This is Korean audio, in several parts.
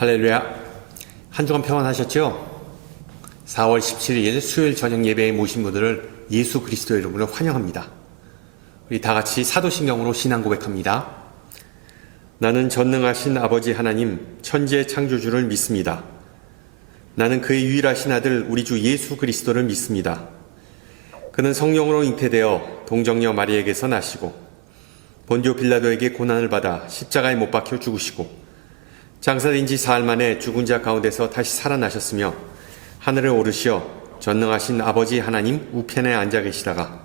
할렐루야. 한 주간 평안하셨죠? 4월 17일 수요일 저녁 예배에 모신 분들을 예수 그리스도 이름으로 환영합니다. 우리 다 같이 사도신경으로 신앙 고백합니다. 나는 전능하신 아버지 하나님 천지의 창조주를 믿습니다. 나는 그의 유일하신 아들 우리 주 예수 그리스도를 믿습니다. 그는 성령으로 잉태되어 동정녀 마리에게서 나시고 본디오 빌라도에게 고난을 받아 십자가에 못 박혀 죽으시고 장사된 지 사흘 만에 죽은 자 가운데서 다시 살아나셨으며 하늘에 오르시어 전능하신 아버지 하나님 우편에 앉아 계시다가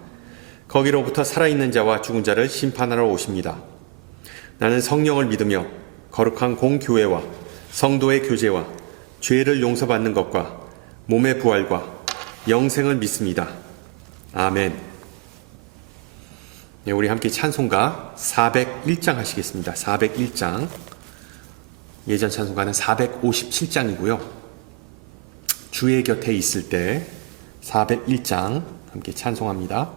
거기로부터 살아있는 자와 죽은 자를 심판하러 오십니다. 나는 성령을 믿으며 거룩한 공교회와 성도의 교제와 죄를 용서받는 것과 몸의 부활과 영생을 믿습니다. 아멘. 네, 우리 함께 찬송가 401장 하시겠습니다. 401장. 예전 찬송가는 457장이고요. 주의 곁에 있을 때 401장 함께 찬송합니다.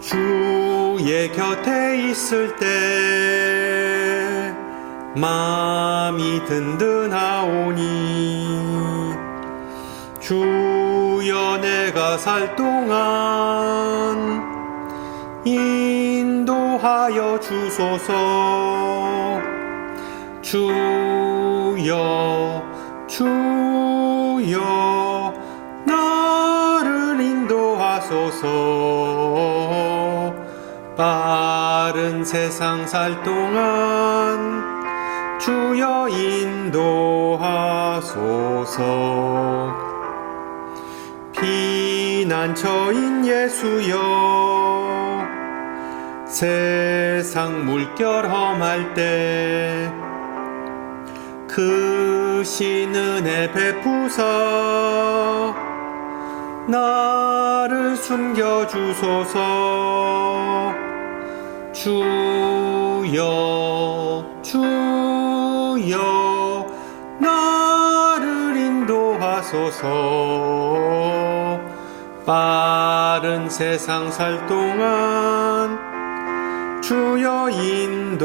주의 곁에 있을 때 마음이 든든하오니 주여 내가 살 동안 인도하여 주소서. 주여 주여 나를 인도하소서. 빠른 세상 살 동안 주여 인도하소서. 피난처인 예수여 세상 물결 험할 때 크신 은혜 베푸사 나를 숨겨주소서. 주여 주여 나를 인도하소서. 빠른 세상 살 동안 주여 인도하소서.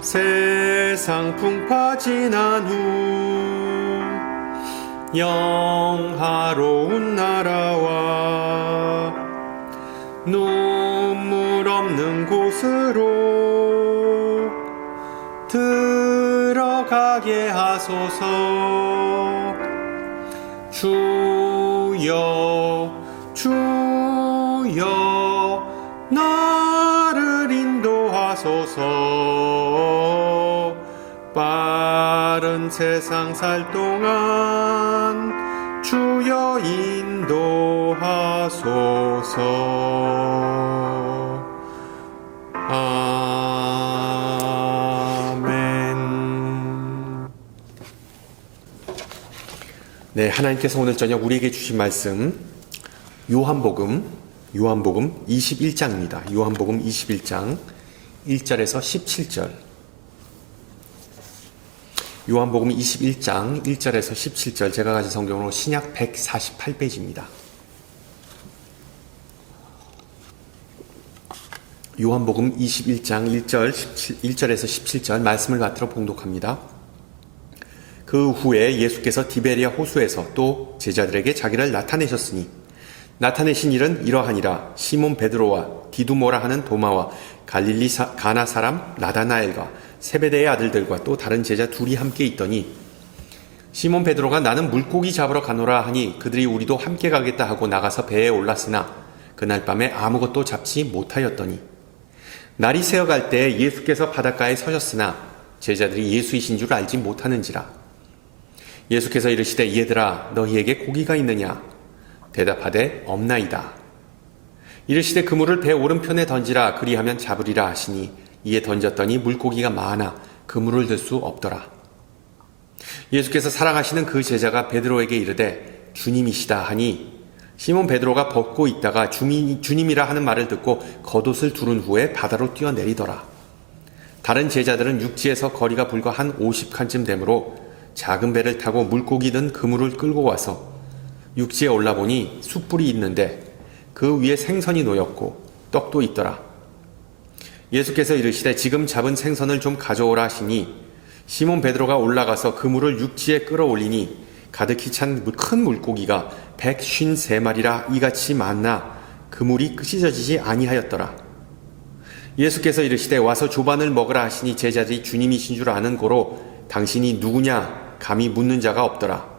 세상 풍파 지난 후 영화로운 나라와 눈물 없는 곳으로 들어가게 하소서. 주여 주여 나를 인도하소서. 빠른 세상 살 동안 주여 인도하소서. 아멘. 네, 하나님께서 오늘 저녁 우리에게 주신 말씀 요한복음 21장입니다. 요한복음 21장 1절에서 17절. 요한복음 21장 1절에서 17절. 제가 가진 성경으로 신약 148페이지입니다. 요한복음 21장 1절에서 17절 말씀을 받들어 봉독합니다. 그 후에 예수께서 디베리아 호수에서 또 제자들에게 자기를 나타내셨으니 나타내신 일은 이러하니라. 시몬 베드로와 디두모라 하는 도마와 갈릴리 가나 사람 나다나엘과 세베대의 아들들과 또 다른 제자 둘이 함께 있더니 시몬 베드로가 나는 물고기 잡으러 가노라 하니 그들이 우리도 함께 가겠다 하고 나가서 배에 올랐으나 그날 밤에 아무것도 잡지 못하였더니 날이 새어갈 때 예수께서 바닷가에 서셨으나 제자들이 예수이신 줄 알지 못하는지라. 예수께서 이르시되 얘들아 너희에게 고기가 있느냐? 대답하되 없나이다. 이르시되 그물을 배 오른편에 던지라 그리하면 잡으리라 하시니 이에 던졌더니 물고기가 많아 그물을 들 수 없더라. 예수께서 사랑하시는 그 제자가 베드로에게 이르되 주님이시다 하니 시몬 베드로가 벗고 있다가 주님이라 하는 말을 듣고 겉옷을 두른 후에 바다로 뛰어내리더라. 다른 제자들은 육지에서 거리가 불과 한 50칸쯤 되므로 작은 배를 타고 물고기 든 그물을 끌고 와서 육지에 올라보니 숯불이 있는데 그 위에 생선이 놓였고 떡도 있더라. 예수께서 이르시되 지금 잡은 생선을 좀 가져오라 하시니 시몬 베드로가 올라가서 그물을 육지에 끌어올리니 가득히 찬 큰 물고기가 153마리라 이같이 많나 그물이 찢어지지 아니하였더라. 예수께서 이르시되 와서 조반을 먹으라 하시니 제자들이 주님이신 줄 아는 고로 당신이 누구냐 감히 묻는 자가 없더라.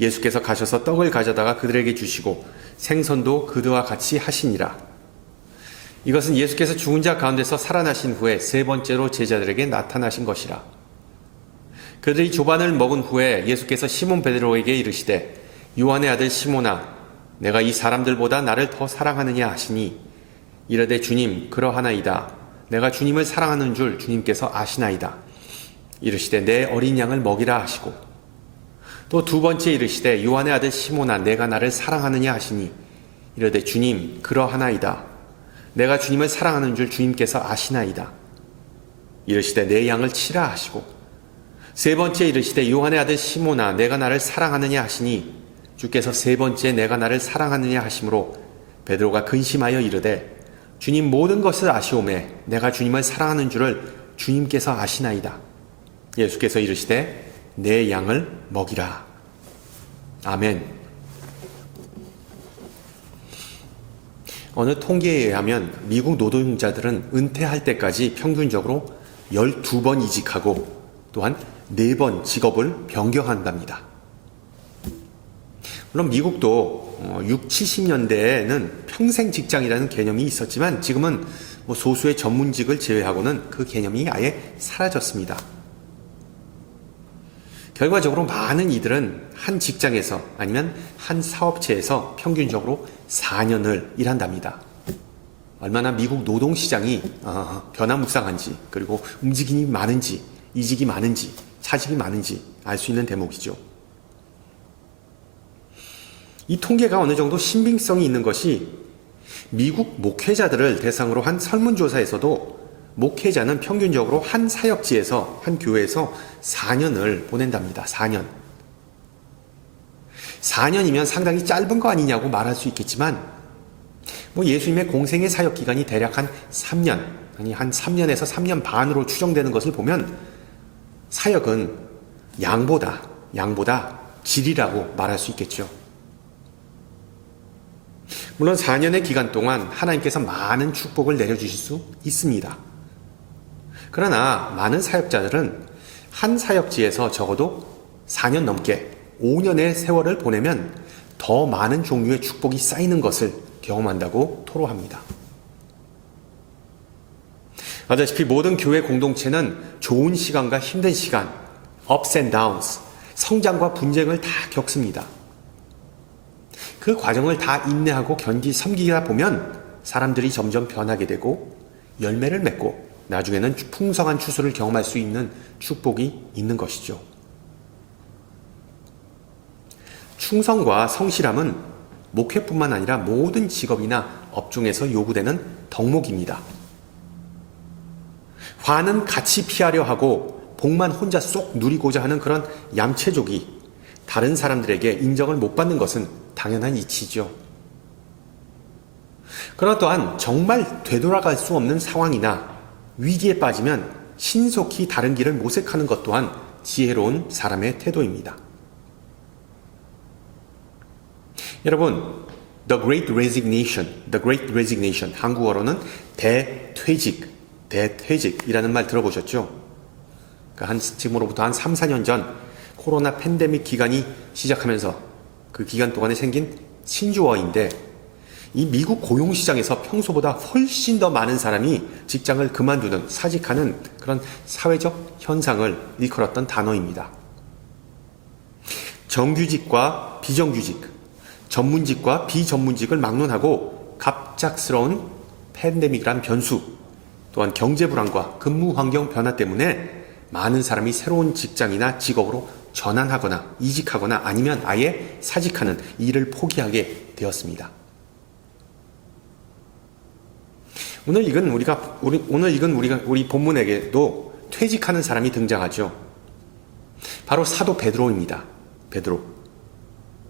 예수께서 가셔서 떡을 가져다가 그들에게 주시고 생선도 그들과 같이 하시니라. 이것은 예수께서 죽은 자 가운데서 살아나신 후에 세 번째로 제자들에게 나타나신 것이라. 그들이 조반을 먹은 후에 예수께서 시몬 베드로에게 이르시되 요한의 아들 시몬아 내가 이 사람들보다 나를 더 사랑하느냐 하시니 이르되 주님 그러하나이다. 내가 주님을 사랑하는 줄 주님께서 아시나이다. 이르시되 내 어린 양을 먹이라 하시고 또 두 번째 이르시되 요한의 아들 시몬아 내가 나를 사랑하느냐 하시니 이르되 주님 그러하나이다. 내가 주님을 사랑하는 줄 주님께서 아시나이다. 이르시되 내 양을 치라 하시고 세 번째 이르시되 요한의 아들 시몬아 내가 나를 사랑하느냐 하시니 주께서 세 번째 내가 나를 사랑하느냐 하심으로 베드로가 근심하여 이르되 주님 모든 것을 아시오매 내가 주님을 사랑하는 줄을 주님께서 아시나이다. 예수께서 이르시되 내 양을 먹이라. 아멘. 어느 통계에 의하면 미국 노동자들은 은퇴할 때까지 평균적으로 12번 이직하고 또한 4번 직업을 변경한답니다. 물론 미국도 60, 70년대에는 평생 직장이라는 개념이 있었지만 지금은 소수의 전문직을 제외하고는 그 개념이 아예 사라졌습니다. 결과적으로 많은 이들은 한 직장에서 아니면 한 사업체에서 평균적으로 4년을 일한답니다. 얼마나 미국 노동시장이 변화무쌍한지 그리고 움직임이 많은지 이직이 많은지 차직이 많은지 알 수 있는 대목이죠. 이 통계가 어느 정도 신빙성이 있는 것이 미국 목회자들을 대상으로 한 설문조사에서도 목회자는 평균적으로 한 사역지에서 한 교회에서 4년을 보낸답니다. 4년. 4년이면 상당히 짧은 거 아니냐고 말할 수 있겠지만 예수님의 공생의 사역 기간이 대략 한 3년, 아니 한 3년에서 3년 반으로 추정되는 것을 보면 사역은 양보다 질이라고 말할 수 있겠죠. 물론 4년의 기간 동안 하나님께서 많은 축복을 내려주실 수 있습니다. 그러나 많은 사역자들은 한 사역지에서 적어도 4년 넘게 5년의 세월을 보내면 더 많은 종류의 축복이 쌓이는 것을 경험한다고 토로합니다. 아다시피 모든 교회 공동체는 좋은 시간과 힘든 시간, ups and downs, 성장과 분쟁을 다 겪습니다. 그 과정을 다 인내하고 섬기다 보면 사람들이 점점 변하게 되고 열매를 맺고 나중에는 풍성한 추수를 경험할 수 있는 축복이 있는 것이죠. 충성과 성실함은 목회뿐만 아니라 모든 직업이나 업종에서 요구되는 덕목입니다. 화는 같이 피하려 하고 복만 혼자 쏙 누리고자 하는 그런 얌체족이 다른 사람들에게 인정을 못 받는 것은 당연한 이치죠. 그러나 또한 정말 되돌아갈 수 없는 상황이나 위기에 빠지면 신속히 다른 길을 모색하는 것 또한 지혜로운 사람의 태도입니다. 여러분, The Great Resignation, 한국어로는 대퇴직이라는 말 들어보셨죠? 그러니까 지금으로부터 한 3, 4년 전 코로나 팬데믹 기간이 시작하면서 그 기간 동안에 생긴 신조어인데 이 미국 고용시장에서 평소보다 훨씬 더 많은 사람이 직장을 그만두는 사직하는 그런 사회적 현상을 일컬었던 단어입니다. 정규직과 비정규직, 전문직과 비전문직을 막론하고 갑작스러운 팬데믹이란 변수, 또한 경제 불안과 근무 환경 변화 때문에 많은 사람이 새로운 직장이나 직업으로 전환하거나 이직하거나 아니면 아예 사직하는 일을 포기하게 되었습니다. 오늘 읽은 우리 본문에게도 퇴직하는 사람이 등장하죠. 바로 사도 베드로입니다. 베드로.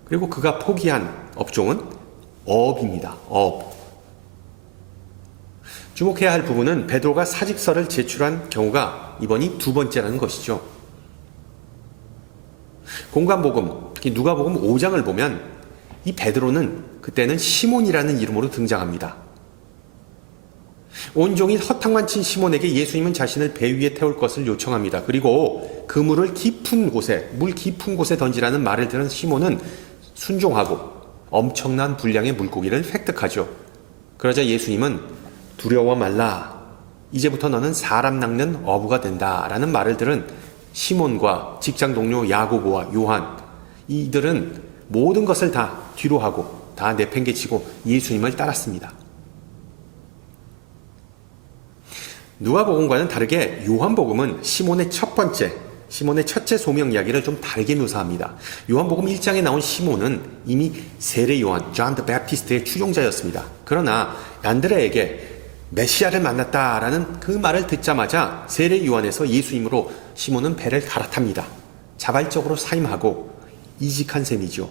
그리고 그가 포기한 업종은 어업입니다. 어업. 주목해야 할 부분은 베드로가 사직서를 제출한 경우가 이번이 두 번째라는 것이죠. 공관복음, 특히 누가복음 5장을 보면 이 베드로는 그때는 시몬이라는 이름으로 등장합니다. 온종일 허탕만 친 시몬에게 예수님은 자신을 배 위에 태울 것을 요청합니다. 그리고 그물을 물 깊은 곳에 던지라는 말을 들은 시몬은 순종하고 엄청난 분량의 물고기를 획득하죠. 그러자 예수님은 두려워 말라. 이제부터 너는 사람 낚는 어부가 된다. 라는 말을 들은 시몬과 직장 동료 야고보와 요한, 이들은 모든 것을 다 뒤로 하고 다 내팽개치고 예수님을 따랐습니다. 누가복음과는 다르게 요한복음은 시몬의 첫째 소명 이야기를 좀 다르게 묘사합니다. 요한복음 1장에 나온 시몬은 이미 세례 요한, 존 더 베프티스트의 추종자였습니다. 그러나 안드레에게 메시아를 만났다라는 그 말을 듣자마자 세례 요한에서 예수님으로 시몬은 배를 갈아탑니다. 자발적으로 사임하고 이직한 셈이죠.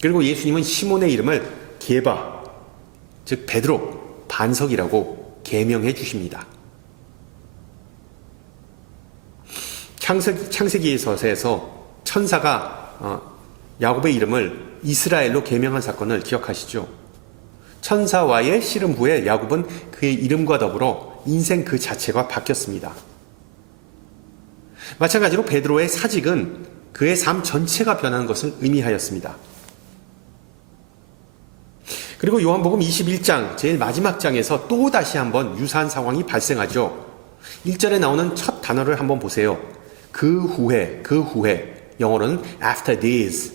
그리고 예수님은 시몬의 이름을 게바, 즉 베드로, 반석이라고 계명해 주십니다. 창세기에서 천사가 야곱의 이름을 이스라엘로 계명한 사건을 기억하시죠? 천사와의 씨름 후에 야곱은 그의 이름과 더불어 인생 그 자체가 바뀌었습니다. 마찬가지로 베드로의 사직은 그의 삶 전체가 변하는 것을 의미하였습니다. 그리고 요한복음 21장 제일 마지막 장에서 또 다시 한번 유사한 상황이 발생하죠. 1절에 나오는 첫 단어를 한번 보세요. 그 후에, 영어로는 after this.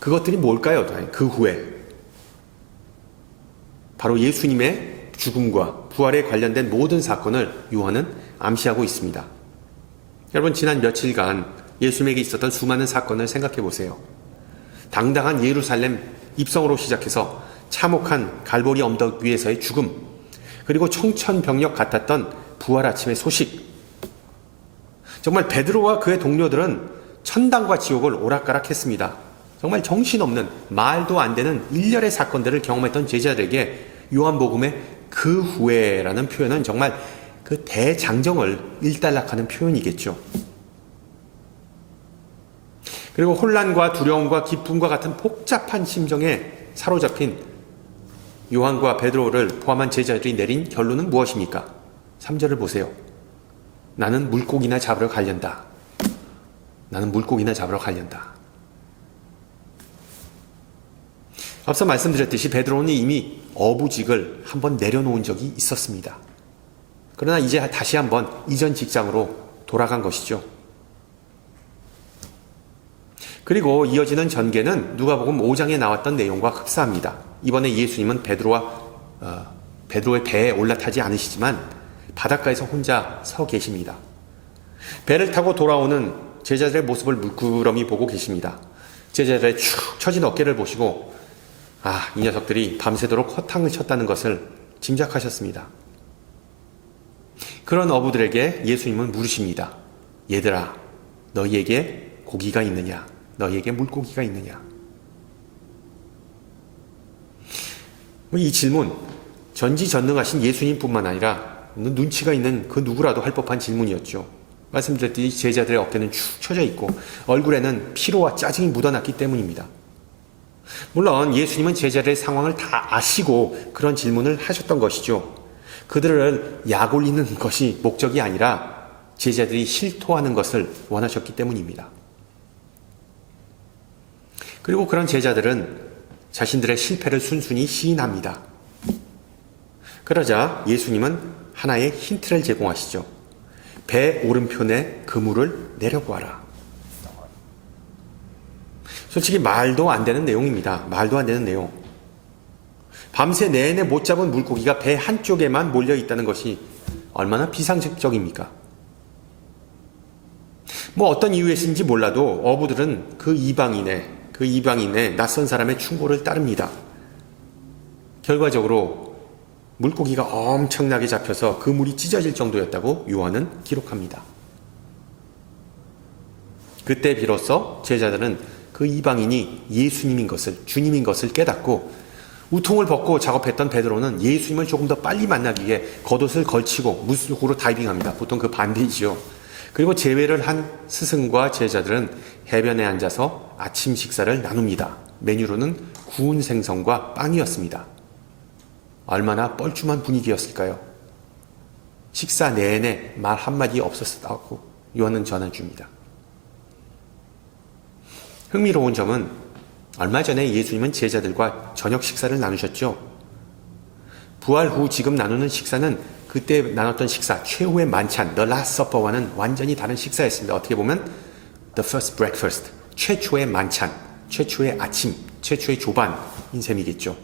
그것들이 뭘까요? 그 후에. 바로 예수님의 죽음과 부활에 관련된 모든 사건을 요한은 암시하고 있습니다. 여러분, 지난 며칠간 예수님에게 있었던 수많은 사건을 생각해 보세요. 당당한 예루살렘 입성으로 시작해서 참혹한 갈보리 언덕 위에서의 죽음, 그리고 청천벽력 같았던 부활 아침의 소식. 정말 베드로와 그의 동료들은 천당과 지옥을 오락가락했습니다. 정말 정신없는, 말도 안 되는 일련의 사건들을 경험했던 제자들에게 요한복음의 그 후에라는 표현은 정말 그 대장정을 일단락하는 표현이겠죠. 그리고 혼란과 두려움과 기쁨과 같은 복잡한 심정에 사로잡힌 요한과 베드로를 포함한 제자들이 내린 결론은 무엇입니까? 3절을 보세요. 나는 물고기나 잡으러 가련다. 나는 물고기나 잡으러 가련다. 앞서 말씀드렸듯이 베드로는 이미 어부직을 한번 내려놓은 적이 있었습니다. 그러나 이제 다시 한번 이전 직장으로 돌아간 것이죠. 그리고 이어지는 전개는 누가복음 5장에 나왔던 내용과 흡사합니다. 이번에 예수님은 베드로의 배에 올라타지 않으시지만 바닷가에서 혼자 서 계십니다. 배를 타고 돌아오는 제자들의 모습을 물끄러미 보고 계십니다. 제자들의 축 처진 어깨를 보시고 이 녀석들이 밤새도록 허탕을 쳤다는 것을 짐작하셨습니다. 그런 어부들에게 예수님은 물으십니다. 얘들아, 너희에게 고기가 있느냐? 너희에게 물고기가 있느냐? 이 질문, 전지전능하신 예수님뿐만 아니라 눈치가 있는 그 누구라도 할 법한 질문이었죠. 말씀드렸듯이 제자들의 어깨는 축 처져 있고 얼굴에는 피로와 짜증이 묻어났기 때문입니다. 물론 예수님은 제자들의 상황을 다 아시고 그런 질문을 하셨던 것이죠. 그들을 약올리는 것이 목적이 아니라 제자들이 실토하는 것을 원하셨기 때문입니다. 그리고 그런 제자들은 자신들의 실패를 순순히 시인합니다. 그러자 예수님은 하나의 힌트를 제공하시죠. 배 오른편에 그물을 내려보아라. 솔직히 말도 안 되는 내용입니다. 말도 안 되는 내용. 밤새 내내 못 잡은 물고기가 배 한쪽에만 몰려 있다는 것이 얼마나 비상식적입니까? 어떤 이유에서인지 몰라도 어부들은 그 이방인의 낯선 사람의 충고를 따릅니다. 결과적으로 물고기가 엄청나게 잡혀서 그 물이 찢어질 정도였다고 요한은 기록합니다. 그때 비로소 제자들은 그 이방인이 예수님인 것을, 주님인 것을 깨닫고 우통을 벗고 작업했던 베드로는 예수님을 조금 더 빨리 만나기 위해 겉옷을 걸치고 물속으로 다이빙합니다. 보통 그 반대이죠. 그리고 제외를 한 스승과 제자들은 해변에 앉아서 아침 식사를 나눕니다. 메뉴로는 구운 생선과 빵이었습니다. 얼마나 뻘쭘한 분위기였을까요? 식사 내내 말 한마디 없었다고 요한은 전해줍니다. 흥미로운 점은 얼마 전에 예수님은 제자들과 저녁 식사를 나누셨죠. 부활 후 지금 나누는 식사는 그때 나눴던 식사, 최후의 만찬, The Last Supper와는 완전히 다른 식사였습니다. 어떻게 보면 The First Breakfast, 최초의 만찬, 최초의 아침, 최초의 조반인 셈이겠죠.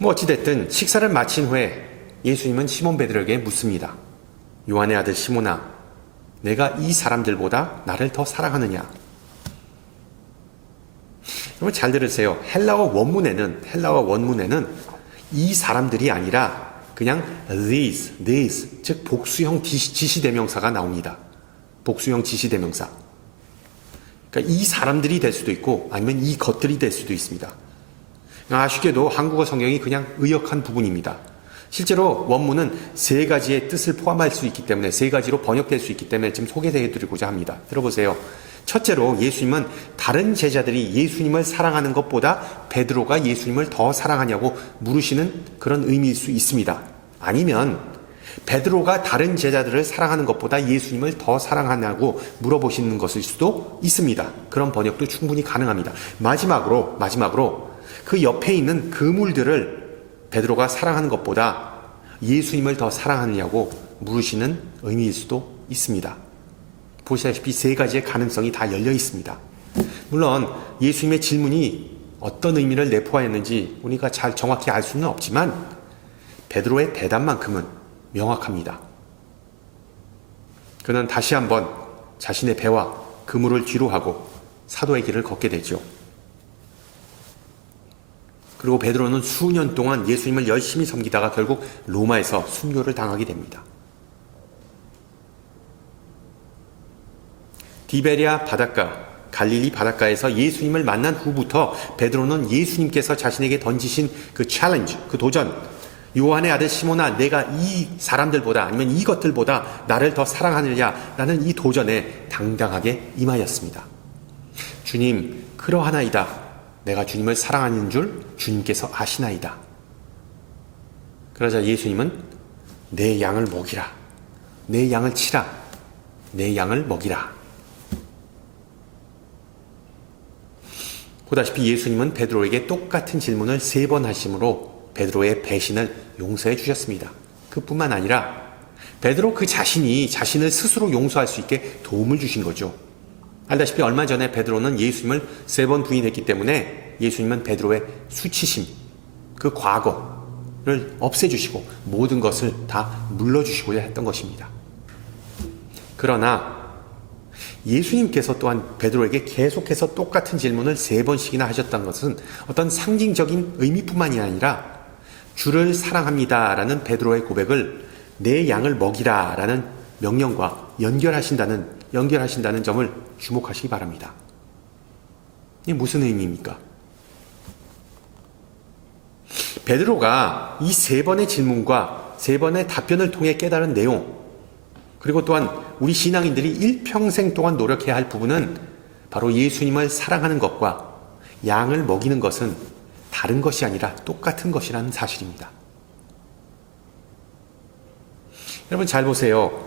어찌됐든 식사를 마친 후에 예수님은 시몬 베드로에게 묻습니다. 요한의 아들 시몬아, 내가 이 사람들보다 나를 더 사랑하느냐? 여러분 잘 들으세요. 헬라어 원문에는 이 사람들이 아니라 그냥 these, 즉 복수형 지시대명사가 나옵니다. 복수형 지시대명사. 그러니까 이 사람들이 될 수도 있고 아니면 이 것들이 될 수도 있습니다. 아쉽게도 한국어 성경이 그냥 의역한 부분입니다. 실제로 원문은 세 가지의 뜻을 포함할 수 있기 때문에 세 가지로 번역될 수 있기 때문에 지금 소개해드리고자 합니다. 들어보세요. 첫째로 예수님은 다른 제자들이 예수님을 사랑하는 것보다 베드로가 예수님을 더 사랑하냐고 물으시는 그런 의미일 수 있습니다. 아니면 베드로가 다른 제자들을 사랑하는 것보다 예수님을 더 사랑하냐고 물어보시는 것일 수도 있습니다. 그런 번역도 충분히 가능합니다. 마지막으로 그 옆에 있는 그물들을 베드로가 사랑하는 것보다 예수님을 더 사랑하느냐고 물으시는 의미일 수도 있습니다. 보시다시피 세 가지의 가능성이 다 열려 있습니다. 물론 예수님의 질문이 어떤 의미를 내포하였는지 우리가 잘 정확히 알 수는 없지만 베드로의 대답만큼은 명확합니다. 그는 다시 한번 자신의 배와 그물을 뒤로 하고 사도의 길을 걷게 되죠. 그리고 베드로는 수년 동안 예수님을 열심히 섬기다가 결국 로마에서 순교를 당하게 됩니다. 디베리아 바닷가, 갈릴리 바닷가에서 예수님을 만난 후부터 베드로는 예수님께서 자신에게 던지신 그 챌린지, 그 도전, 요한의 아들 시몬아, 내가 이 사람들보다 아니면 이것들보다 나를 더 사랑하느냐라는 이 도전에 당당하게 임하였습니다. 주님, 그러하나이다. 내가 주님을 사랑하는 줄 주님께서 아시나이다. 그러자 예수님은 내 양을 먹이라. 내 양을 치라. 내 양을 먹이라. 보다시피 예수님은 베드로에게 똑같은 질문을 3번 하심으로 베드로의 배신을 용서해 주셨습니다. 그뿐만 아니라 베드로 그 자신이 자신을 스스로 용서할 수 있게 도움을 주신 거죠. 알다시피 얼마 전에 베드로는 예수님을 3번 부인했기 때문에 예수님은 베드로의 수치심, 그 과거를 없애주시고 모든 것을 다 물러주시고자 했던 것입니다. 그러나 예수님께서 또한 베드로에게 계속해서 똑같은 질문을 3번씩이나 하셨던 것은 어떤 상징적인 의미뿐만이 아니라 주를 사랑합니다라는 베드로의 고백을 내 양을 먹이라라는 명령과 연결하신다는 점을 주목하시기 바랍니다. 이게 무슨 의미입니까? 베드로가 이 3번의 질문과 3번의 답변을 통해 깨달은 내용, 그리고 또한 우리 신앙인들이 일평생 동안 노력해야 할 부분은 바로 예수님을 사랑하는 것과 양을 먹이는 것은 다른 것이 아니라 똑같은 것이라는 사실입니다. 여러분 잘 보세요.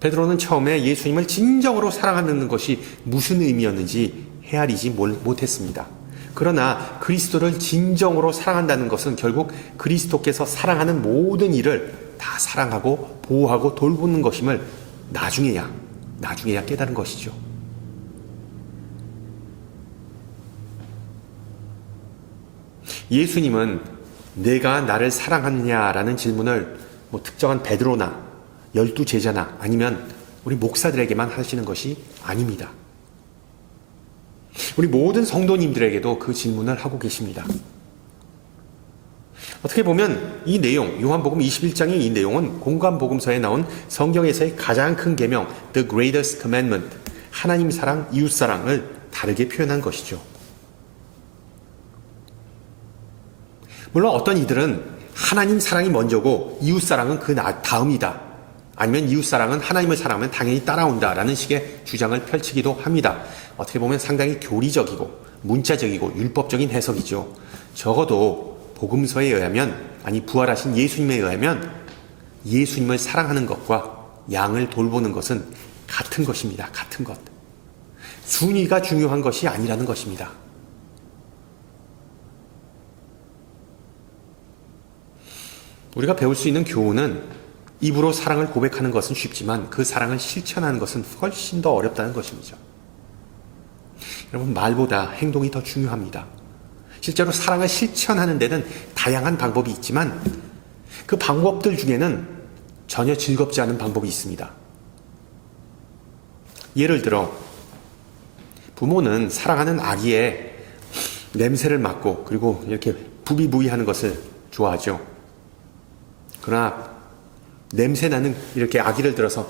베드로는 처음에 예수님을 진정으로 사랑하는 것이 무슨 의미였는지 헤아리지 못했습니다. 그러나 그리스도를 진정으로 사랑한다는 것은 결국 그리스도께서 사랑하는 모든 일을 다 사랑하고 보호하고 돌보는 것임을 나중에야 깨달은 것이죠. 예수님은 내가 나를 사랑하느냐라는 질문을 특정한 베드로나 12제자나 아니면 우리 목사들에게만 하시는 것이 아닙니다. 우리 모든 성도님들에게도 그 질문을 하고 계십니다. 어떻게 보면 이 내용, 요한복음 21장의 이 내용은 공관복음서에 나온 성경에서의 가장 큰 계명, The Greatest Commandment, 하나님 사랑, 이웃 사랑을 다르게 표현한 것이죠. 물론 어떤 이들은 하나님 사랑이 먼저고 이웃 사랑은 그 다음이다. 아니면 이웃 사랑은 하나님을 사랑하면 당연히 따라온다라는 식의 주장을 펼치기도 합니다. 어떻게 보면 상당히 교리적이고 문자적이고 율법적인 해석이죠. 적어도 복음서에 의하면, 아니 부활하신 예수님에 의하면 예수님을 사랑하는 것과 양을 돌보는 것은 같은 것입니다. 같은 것. 순위가 중요한 것이 아니라는 것입니다. 우리가 배울 수 있는 교훈은 입으로 사랑을 고백하는 것은 쉽지만 그 사랑을 실천하는 것은 훨씬 더 어렵다는 것입니다. 여러분, 말보다 행동이 더 중요합니다. 실제로 사랑을 실천하는 데는 다양한 방법이 있지만 그 방법들 중에는 전혀 즐겁지 않은 방법이 있습니다. 예를 들어 부모는 사랑하는 아기의 냄새를 맡고 그리고 이렇게 부비부비하는 것을 좋아하죠. 그러나 냄새나는, 이렇게 아기를 들어서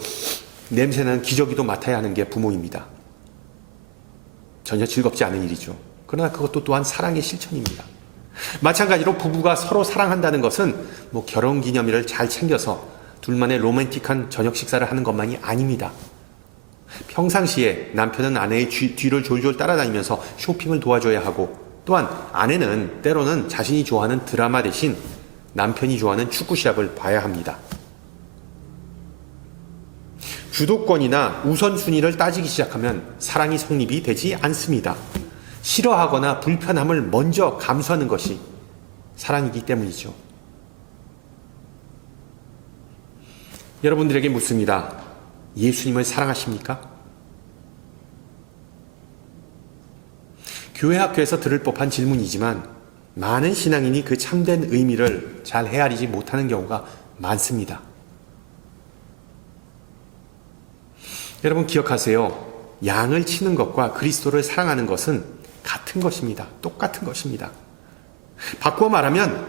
냄새나는 기저귀도 맡아야 하는 게 부모입니다. 전혀 즐겁지 않은 일이죠. 그러나 그것도 또한 사랑의 실천입니다. 마찬가지로 부부가 서로 사랑한다는 것은 결혼기념일을 잘 챙겨서 둘만의 로맨틱한 저녁 식사를 하는 것만이 아닙니다. 평상시에 남편은 아내의 뒤를 졸졸 따라다니면서 쇼핑을 도와줘야 하고, 또한 아내는 때로는 자신이 좋아하는 드라마 대신 남편이 좋아하는 축구 시합을 봐야 합니다. 주도권이나 우선순위를 따지기 시작하면 사랑이 성립이 되지 않습니다. 싫어하거나 불편함을 먼저 감수하는 것이 사랑이기 때문이죠. 여러분들에게 묻습니다. 예수님을 사랑하십니까? 교회 학교에서 들을 법한 질문이지만 많은 신앙인이 그 참된 의미를 잘 헤아리지 못하는 경우가 많습니다. 여러분 기억하세요. 양을 치는 것과 그리스도를 사랑하는 것은 같은 것입니다. 똑같은 것입니다. 바꾸어 말하면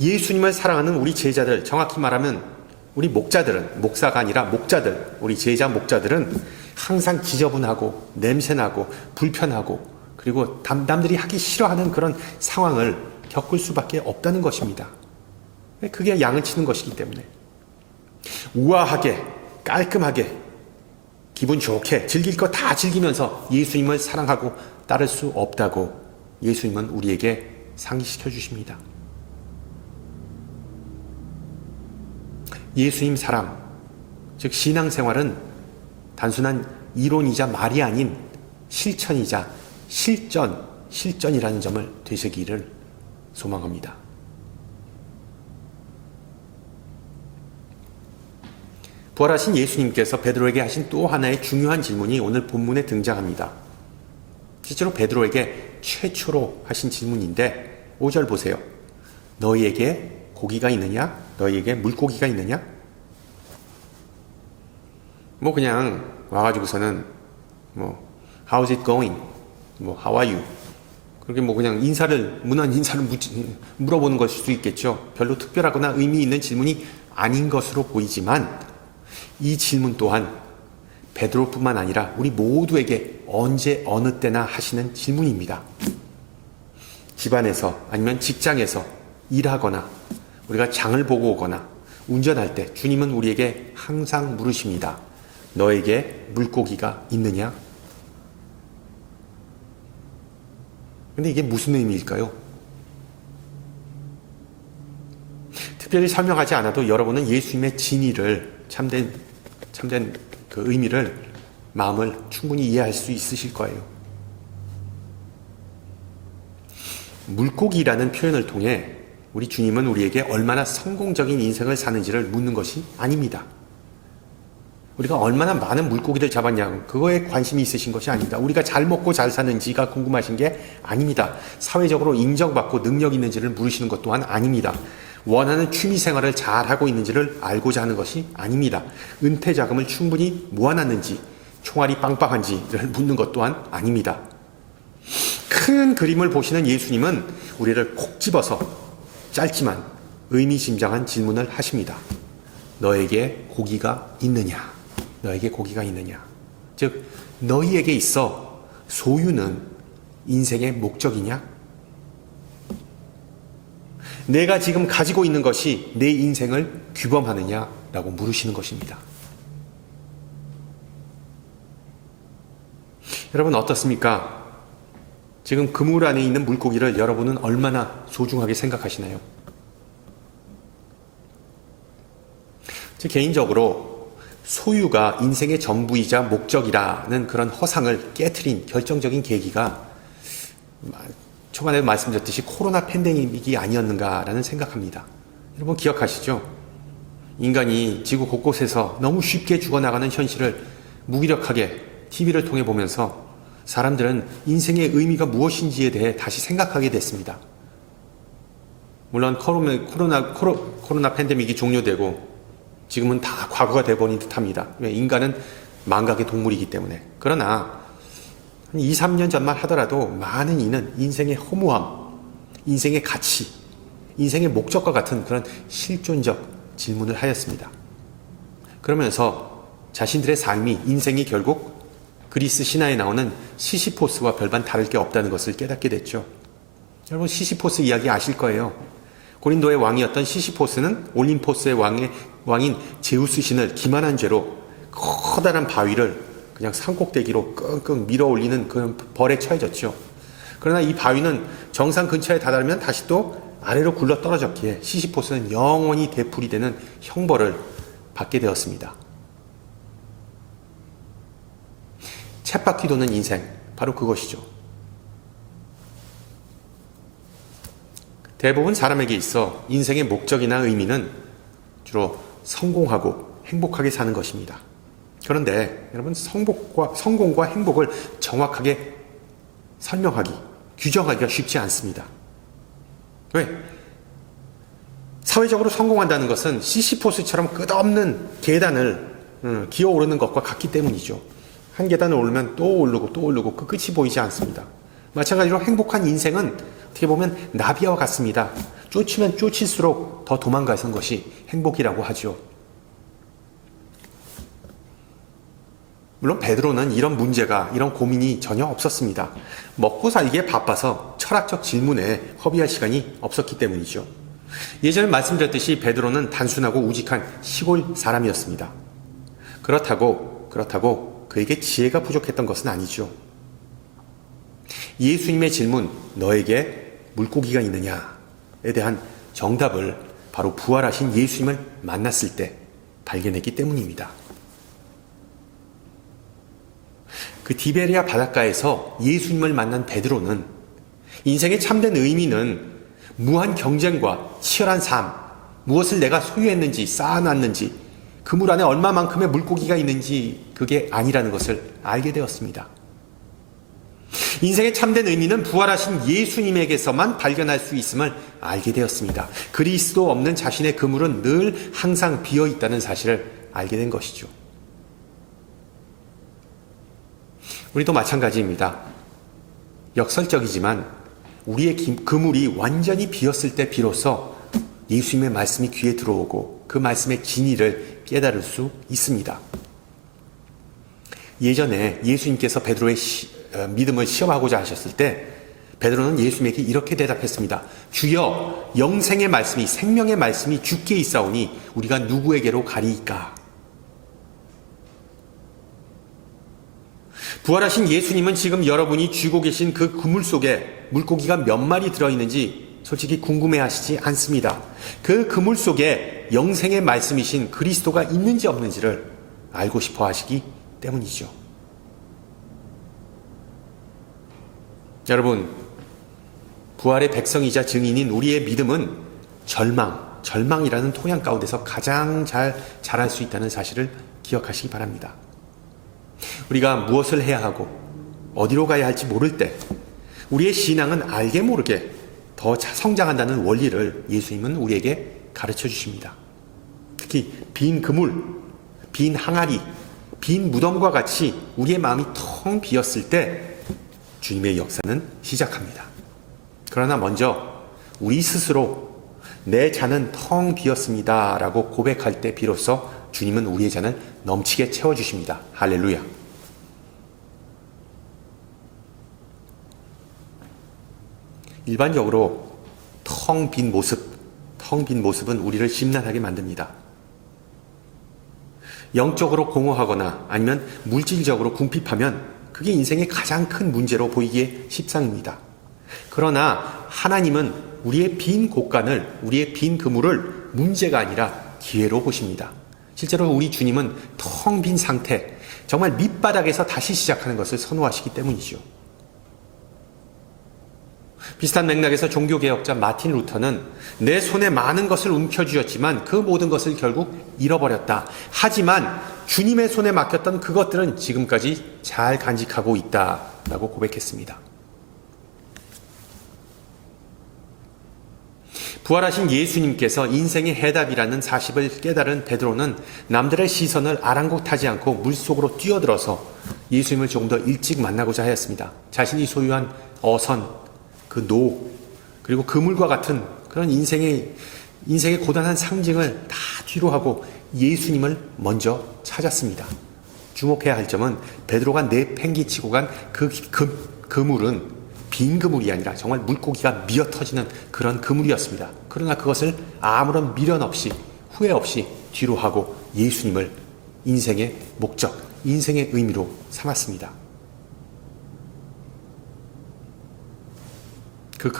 예수님을 사랑하는 우리 제자들, 정확히 말하면 우리 목자들은, 목사가 아니라 목자들, 우리 제자 목자들은 항상 지저분하고 냄새나고 불편하고 그리고 남들이 하기 싫어하는 그런 상황을 겪을 수밖에 없다는 것입니다. 그게 양을 치는 것이기 때문에 우아하게 깔끔하게 기분 좋게 즐길 거 다 즐기면서 예수님을 사랑하고 따를 수 없다고 예수님은 우리에게 상기시켜 주십니다. 예수님 사랑, 즉 신앙생활은 단순한 이론이자 말이 아닌 실천이자 실전이라는 점을 되새기기를 소망합니다. 부활하신 예수님께서 베드로에게 하신 또 하나의 중요한 질문이 오늘 본문에 등장합니다. 실제로 베드로에게 최초로 하신 질문인데 5절 보세요. 너희에게 고기가 있느냐? 너희에게 물고기가 있느냐? 그냥 와가지고서는 How's it going? How are you? 그렇게 그냥 무난 인사를 물어보는 것일 수 있겠죠. 별로 특별하거나 의미 있는 질문이 아닌 것으로 보이지만 이 질문 또한 베드로뿐만 아니라 우리 모두에게 언제 어느 때나 하시는 질문입니다. 집안에서 아니면 직장에서 일하거나 우리가 장을 보고 오거나 운전할 때 주님은 우리에게 항상 물으십니다. 너에게 물고기가 있느냐? 근데 이게 무슨 의미일까요? 특별히 설명하지 않아도 여러분은 예수님의 진의를 참된 그 의미를 마음을 충분히 이해할 수 있으실 거예요. 물고기라는 표현을 통해 우리 주님은 우리에게 얼마나 성공적인 인생을 사는지를 묻는 것이 아닙니다. 우리가 얼마나 많은 물고기를 잡았냐, 그거에 관심이 있으신 것이 아닙니다. 우리가 잘 먹고 잘 사는지가 궁금하신 게 아닙니다. 사회적으로 인정받고 능력 있는지를 물으시는 것 또한 아닙니다. 원하는 취미생활을 잘하고 있는지를 알고자 하는 것이 아닙니다. 은퇴자금을 충분히 모아놨는지, 총알이 빵빵한지를 묻는 것 또한 아닙니다. 큰 그림을 보시는 예수님은 우리를 콕 집어서 짧지만 의미심장한 질문을 하십니다. 너에게 고기가 있느냐? 너에게 고기가 있느냐? 즉 너희에게 있어 소유는 인생의 목적이냐? 내가 지금 가지고 있는 것이 내 인생을 규범하느냐라고 물으시는 것입니다. 여러분 어떻습니까? 지금 그물 안에 있는 물고기를 여러분은 얼마나 소중하게 생각하시나요? 제 개인적으로 소유가 인생의 전부이자 목적이라는 그런 허상을 깨트린 결정적인 계기가 초반에 말씀드렸듯이 코로나 팬데믹이 아니었는가라는 생각합니다. 여러분 기억하시죠? 인간이 지구 곳곳에서 너무 쉽게 죽어나가는 현실을 무기력하게 TV를 통해 보면서 사람들은 인생의 의미가 무엇인지에 대해 다시 생각하게 됐습니다. 물론 코로나 팬데믹이 종료되고 지금은 다 과거가 되어버린 듯합니다. 왜? 인간은 망각의 동물이기 때문에. 그러나 2, 3년 전만 하더라도 많은 이는 인생의 허무함, 인생의 가치, 인생의 목적과 같은 그런 실존적 질문을 하였습니다. 그러면서 자신들의 삶이, 인생이 결국 그리스 신화에 나오는 시시포스와 별반 다를 게 없다는 것을 깨닫게 됐죠. 여러분 시시포스 이야기 아실 거예요. 고린도의 왕이었던 시시포스는 올림포스의 왕인 제우스 신을 기만한 죄로 커다란 바위를 그냥 산꼭대기로 끙끙 밀어 올리는 그런 벌에 처해졌죠. 그러나 이 바위는 정상 근처에 다다르면 다시 또 아래로 굴러 떨어졌기에 시시포스는 영원히 되풀이 되는 형벌을 받게 되었습니다. 쳇바퀴 도는 인생, 바로 그것이죠. 대부분 사람에게 있어 인생의 목적이나 의미는 주로 성공하고 행복하게 사는 것입니다. 그런데 여러분 성공과 행복을 정확하게 설명하기, 규정하기가 쉽지 않습니다. 왜? 사회적으로 성공한다는 것은 시시포스처럼 끝없는 계단을 기어오르는 것과 같기 때문이죠. 한 계단을 오르면 또 오르고 그 끝이 보이지 않습니다. 마찬가지로 행복한 인생은 어떻게 보면 나비와 같습니다. 쫓으면 쫓을수록 더 도망가는 것이 행복이라고 하죠. 물론 베드로는 이런 문제가, 이런 고민이 전혀 없었습니다. 먹고 살기에 바빠서 철학적 질문에 허비할 시간이 없었기 때문이죠. 예전에 말씀드렸듯이 베드로는 단순하고 우직한 시골 사람이었습니다. 그렇다고 그에게 지혜가 부족했던 것은 아니죠. 예수님의 질문, 너에게 물고기가 있느냐에 대한 정답을 바로 부활하신 예수님을 만났을 때 발견했기 때문입니다. 그 디베리아 바닷가에서 예수님을 만난 베드로는 인생의 참된 의미는 무한 경쟁과 치열한 삶, 무엇을 내가 소유했는지, 쌓아놨는지, 그물 안에 얼마만큼의 물고기가 있는지 그게 아니라는 것을 알게 되었습니다. 인생의 참된 의미는 부활하신 예수님에게서만 발견할 수 있음을 알게 되었습니다. 그리스도 없는 자신의 그물은 늘 항상 비어 있다는 사실을 알게 된 것이죠. 우리도 마찬가지입니다. 역설적이지만 우리의 그물이 완전히 비었을 때 비로소 예수님의 말씀이 귀에 들어오고 그 말씀의 진리를 깨달을 수 있습니다. 예전에 예수님께서 베드로의 믿음을 시험하고자 하셨을 때 베드로는 예수님에게 이렇게 대답했습니다. 주여, 영생의 말씀이, 생명의 말씀이 주께 있사오니 우리가 누구에게로 가리이까? 부활하신 예수님은 지금 여러분이 쥐고 계신 그 그물 속에 물고기가 몇 마리 들어있는지 솔직히 궁금해하시지 않습니다. 그 그물 속에 영생의 말씀이신 그리스도가 있는지 없는지를 알고 싶어 하시기 때문이죠. 여러분, 부활의 백성이자 증인인 우리의 믿음은 절망이라는 토양 가운데서 가장 잘 자랄 수 있다는 사실을 기억하시기 바랍니다. 우리가 무엇을 해야 하고 어디로 가야 할지 모를 때 우리의 신앙은 알게 모르게 더 성장한다는 원리를 예수님은 우리에게 가르쳐 주십니다. 특히 빈 그물, 빈 항아리, 빈 무덤과 같이 우리의 마음이 텅 비었을 때 주님의 역사는 시작합니다. 그러나 먼저 우리 스스로 내 잔은 텅 비었습니다 라고 고백할 때 비로소 주님은 우리의 잔을 넘치게 채워주십니다. 할렐루야. 일반적으로 텅 빈 모습은 우리를 심란하게 만듭니다. 영적으로 공허하거나 아니면 물질적으로 궁핍하면 그게 인생의 가장 큰 문제로 보이기에 십상입니다. 그러나 하나님은 우리의 빈 곳간을, 우리의 빈 그물을 문제가 아니라 기회로 보십니다. 실제로 우리 주님은 텅 빈 상태, 정말 밑바닥에서 다시 시작하는 것을 선호하시기 때문이죠. 비슷한 맥락에서 종교개혁자 마틴 루터는 내 손에 많은 것을 움켜쥐었지만 그 모든 것을 결국 잃어버렸다. 하지만 주님의 손에 맡겼던 그것들은 지금까지 잘 간직하고 있다 라고 고백했습니다. 부활하신 예수님께서 인생의 해답이라는 사실을 깨달은 베드로는 남들의 시선을 아랑곳하지 않고 물속으로 뛰어들어서 예수님을 조금 더 일찍 만나고자 하였습니다. 자신이 소유한 어선, 그 노, 그리고 그물과 같은 그런 인생의 고단한 상징을 다 뒤로 하고 예수님을 먼저 찾았습니다. 주목해야 할 점은 베드로가 내팽개치고 간 그물은 빈 그물이 아니라 정말 물고기가 미어터지는 그런 그물이었습니다. 그러나 그것을 아무런 미련 없이 후회 없이 뒤로 하고 예수님을 인생의 목적, 인생의 의미로 삼았습니다. 그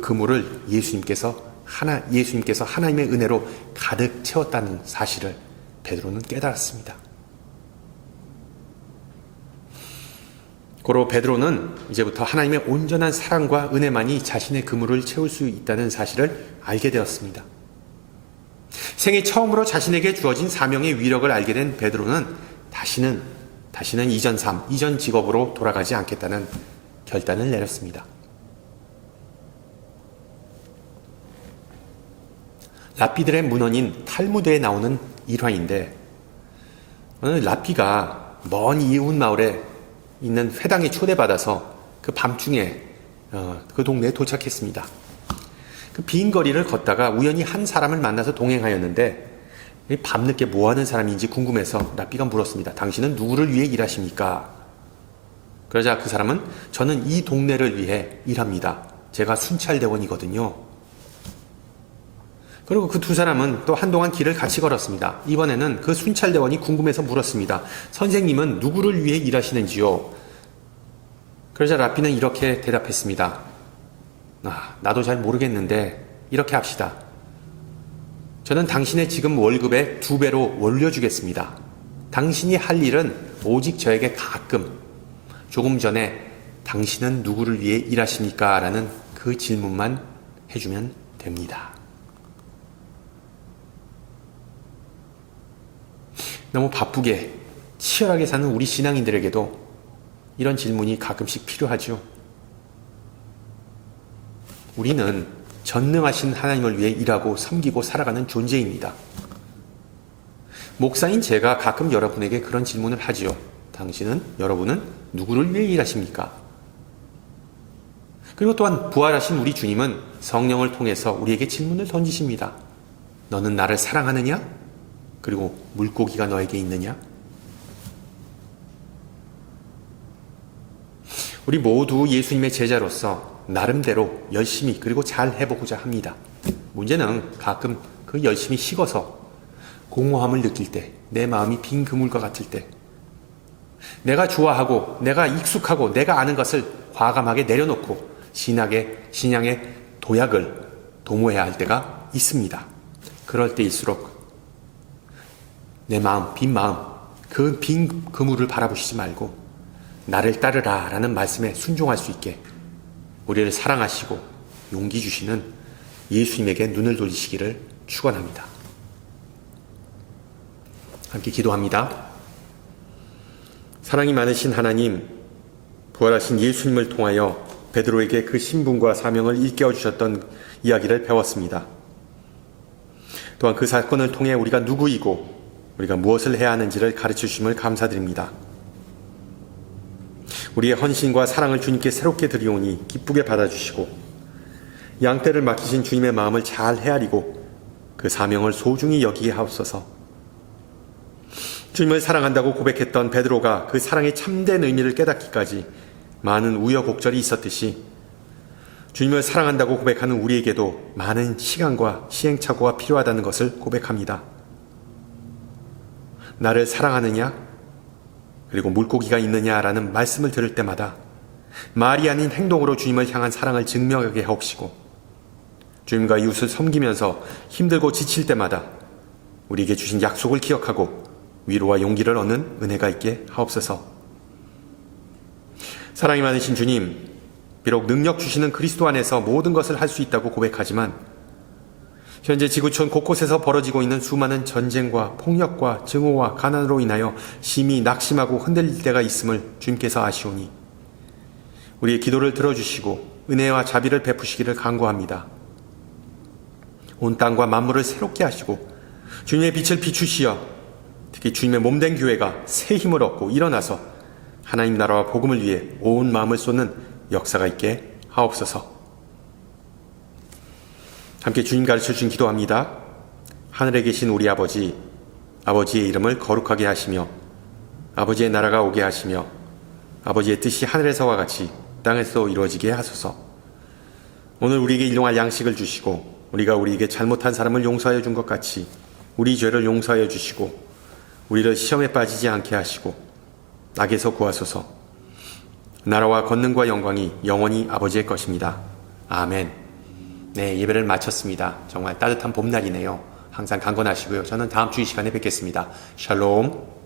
그물을 예수님께서 하나님의 은혜로 가득 채웠다는 사실을 베드로는 깨달았습니다. 고로 베드로는 이제부터 하나님의 온전한 사랑과 은혜만이 자신의 그물을 채울 수 있다는 사실을 알게 되었습니다. 생애 처음으로 자신에게 주어진 사명의 위력을 알게 된 베드로는 다시는 이전 직업으로 돌아가지 않겠다는 결단을 내렸습니다. 랍비들의 문헌인 탈무드에 나오는 일화인데, 오늘 랍비가 먼 이웃 마을에 있는 회당에 초대받아서 그 밤중에 그 동네에 도착했습니다. 그 빈 거리를 걷다가 우연히 한 사람을 만나서 동행하였는데 밤늦게 뭐하는 사람인지 궁금해서 랍비가 물었습니다. 당신은 누구를 위해 일하십니까? 그러자 그 사람은 저는 이 동네를 위해 일합니다. 제가 순찰대원이거든요. 그리고 그 두 사람은 또 한동안 길을 같이 걸었습니다. 이번에는 그 순찰대원이 궁금해서 물었습니다. 선생님은 누구를 위해 일하시는지요? 그러자 랍비는 이렇게 대답했습니다. 나도 잘 모르겠는데 이렇게 합시다. 저는 당신의 지금 월급의 2배로 올려주겠습니다. 당신이 할 일은 오직 저에게 조금 전에 당신은 누구를 위해 일하십니까? 라는 그 질문만 해주면 됩니다. 너무 바쁘게 치열하게 사는 우리 신앙인들에게도 이런 질문이 가끔씩 필요하죠. 우리는 전능하신 하나님을 위해 일하고 섬기고 살아가는 존재입니다. 목사인 제가 가끔 여러분에게 그런 질문을 하지요. 여러분은 누구를 위해 일하십니까? 그리고 또한 부활하신 우리 주님은 성령을 통해서 우리에게 질문을 던지십니다. 너는 나를 사랑하느냐? 그리고 물고기가 너에게 있느냐? 우리 모두 예수님의 제자로서 나름대로 열심히 그리고 잘 해보고자 합니다. 문제는 가끔 그 열심히 식어서 공허함을 느낄 때, 내 마음이 빈 그물과 같을 때, 내가 좋아하고 내가 익숙하고 내가 아는 것을 과감하게 내려놓고 신앙의 도약을 도모해야 할 때가 있습니다. 그럴 때일수록 내 마음, 그 빈 그물을 바라보시지 말고 나를 따르라 라는 말씀에 순종할 수 있게 우리를 사랑하시고 용기 주시는 예수님에게 눈을 돌리시기를 축원합니다. 함께 기도합니다. 사랑이 많으신 하나님, 부활하신 예수님을 통하여 베드로에게 그 신분과 사명을 일깨워 주셨던 이야기를 배웠습니다. 또한 그 사건을 통해 우리가 누구이고 우리가 무엇을 해야 하는지를 가르쳐 주심을 감사드립니다. 우리의 헌신과 사랑을 주님께 새롭게 드리오니 기쁘게 받아주시고 양떼를 맡기신 주님의 마음을 잘 헤아리고 그 사명을 소중히 여기게 하옵소서. 주님을 사랑한다고 고백했던 베드로가 그 사랑의 참된 의미를 깨닫기까지 많은 우여곡절이 있었듯이 주님을 사랑한다고 고백하는 우리에게도 많은 시간과 시행착오가 필요하다는 것을 고백합니다. 나를 사랑하느냐? 그리고 물고기가 있느냐라는 말씀을 들을 때마다 말이 아닌 행동으로 주님을 향한 사랑을 증명하게 하옵시고 주님과 이웃을 섬기면서 힘들고 지칠 때마다 우리에게 주신 약속을 기억하고 위로와 용기를 얻는 은혜가 있게 하옵소서. 사랑이 많으신 주님, 비록 능력 주시는 그리스도 안에서 모든 것을 할 수 있다고 고백하지만 현재 지구촌 곳곳에서 벌어지고 있는 수많은 전쟁과 폭력과 증오와 가난으로 인하여 심히 낙심하고 흔들릴 때가 있음을 주님께서 아시오니 우리의 기도를 들어주시고 은혜와 자비를 베푸시기를 간구합니다. 온 땅과 만물을 새롭게 하시고 주님의 빛을 비추시어 특히 주님의 몸된 교회가 새 힘을 얻고 일어나서 하나님 나라와 복음을 위해 온 마음을 쏟는 역사가 있게 하옵소서. 함께 주님 가르쳐주신 기도합니다. 하늘에 계신 우리 아버지, 아버지의 이름을 거룩하게 하시며 아버지의 나라가 오게 하시며 아버지의 뜻이 하늘에서와 같이 땅에서 이루어지게 하소서. 오늘 우리에게 일용할 양식을 주시고 우리가 우리에게 잘못한 사람을 용서하여 준 것 같이 우리 죄를 용서하여 주시고 우리를 시험에 빠지지 않게 하시고 악에서 구하소서. 나라와 권능과 영광이 영원히 아버지의 것입니다. 아멘. 네, 예배를 마쳤습니다. 정말 따뜻한 봄날이네요. 항상 강건하시고요. 저는 다음 주 이 시간에 뵙겠습니다. 샬롬.